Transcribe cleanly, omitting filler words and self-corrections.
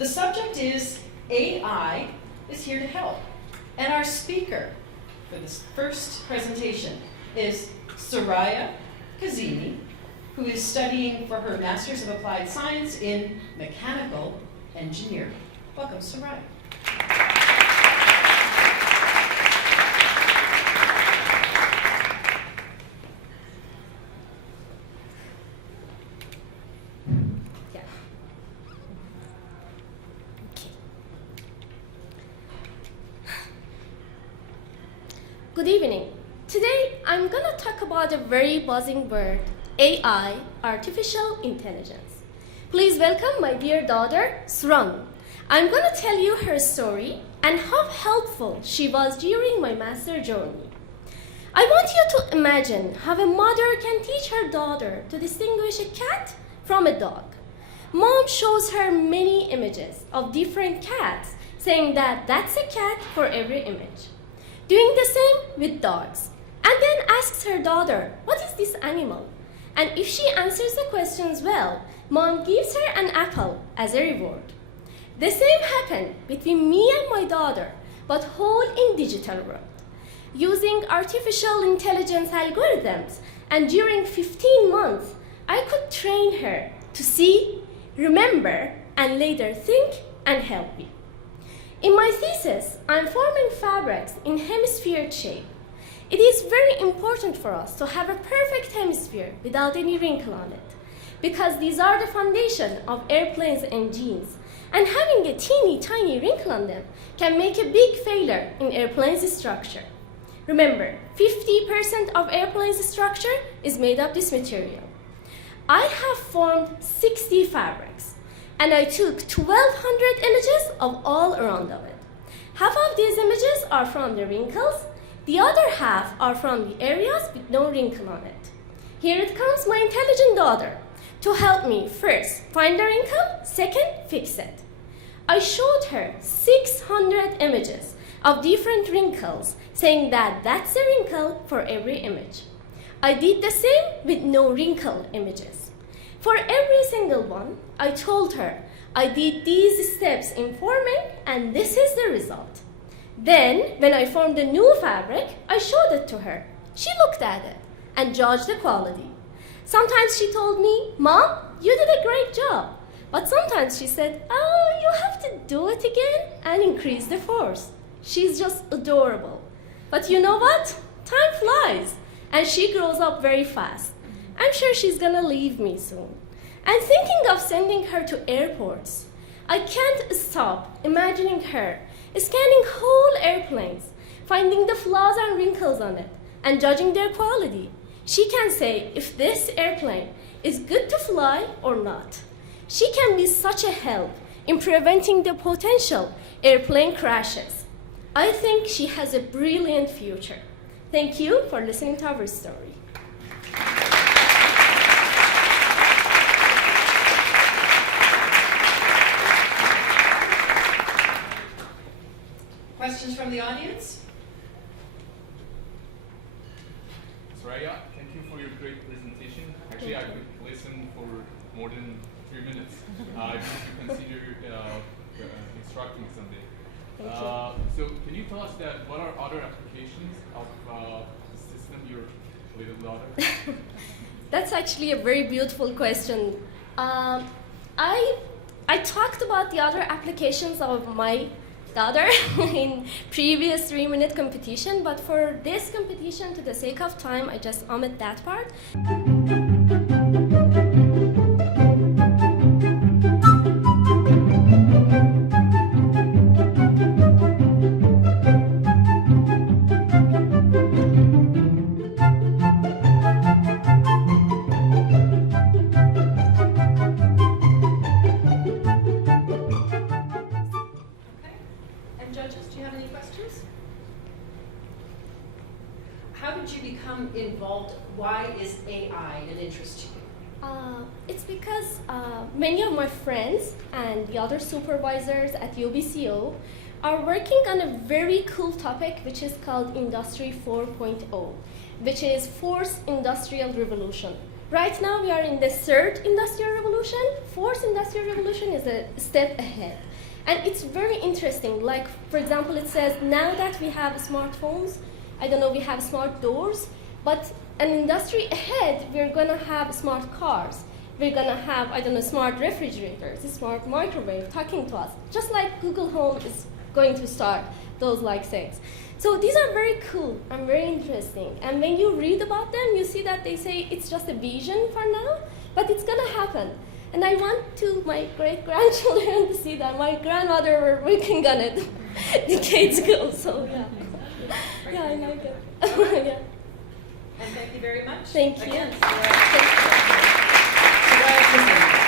The subject is AI is here to help. And our speaker for this first presentation is Sorayya Kazemi, who is studying for her Master's of Applied Science in Mechanical Engineering. Welcome, Sorayya. Good evening. Today, I'm gonna talk about a very buzzing word, AI, artificial intelligence. Please welcome my dear daughter, Sorayya. I'm gonna tell you her story and how helpful she was during my master journey. I want you to imagine how a mother can teach her daughter to distinguish a cat from a dog. Mom shows her many images of different cats, saying that that's a cat for every image. Doing the same with dogs, and then asks her daughter, what is this animal? And if she answers the questions well, mom gives her an apple as a reward. The same happened between me and my daughter, but whole in digital world. Using artificial intelligence algorithms, and during 15 months, I could train her to see, remember, and later think and help me. In my thesis, I'm forming fabrics in hemisphere shape. It is very important for us to have a perfect hemisphere without any wrinkle on it, because these are the foundation of airplanes' engines, and having a teeny tiny wrinkle on them can make a big failure in airplanes' structure. Remember, 50% of airplanes' structure is made of this material. I have formed 60 fabrics, and I took 1,200 images of all around of it. Half of these images are from the wrinkles, the other half are from the areas with no wrinkle on it. Here it comes my intelligent daughter to help me first find the wrinkle, second fix it. I showed her 600 images of different wrinkles, saying that that's a wrinkle for every image. I did the same with no wrinkle images. For every single one, I told her I did these steps in forming and this is the result. Then, when I formed a new fabric, I showed it to her. She looked at it and judged the quality. Sometimes she told me, Mom, you did a great job. But sometimes she said, oh, you have to do it again and increase the force. She's just adorable. But you know what? Time flies and she grows up very fast. I'm sure she's gonna leave me soon. I'm thinking of sending her to airports. I can't stop imagining her scanning whole airplanes, finding the flaws and wrinkles on it, and judging their quality. She can say if this airplane is good to fly or not. She can be such a help in preventing the potential airplane crashes. I think she has a brilliant future. Thank you for listening to our story. Questions from the audience? Sorayya, thank you for your great presentation. Actually, I could listen for more than 3 minutes. I hope you consider instructing someday. So can you tell us that what are other applications of the system, your little daughter? That's actually a very beautiful question. I talked about the other applications of my daughter in previous 3-minute competition, but for this competition, to the sake of time, I just omit that part. Judges, do you have any questions? How did you become involved? Why is AI an interest to you? It's because many of my friends and the other supervisors at UBCO are working on a very cool topic which is called Industry 4.0, which is Fourth Industrial Revolution. Right now, we are in the third industrial revolution. Fourth industrial revolution is a step ahead. And it's very interesting. Like, for example, it says now that we have smartphones, I don't know, we have smart doors, but an industry ahead, we're gonna have smart cars. We're gonna have, I don't know, smart refrigerators, smart microwave talking to us. Just like Google Home is going to start those like things. So these are very cool and very interesting. And when you read about them, you see that they say it's just a vision for now, but it's gonna happen. And I want to my great-grandchildren to see that. My grandmother were working on it decades ago, so yeah. Yeah, I like it. Yeah. And thank you very much. Thank you. Again, Sorayya Kazemi.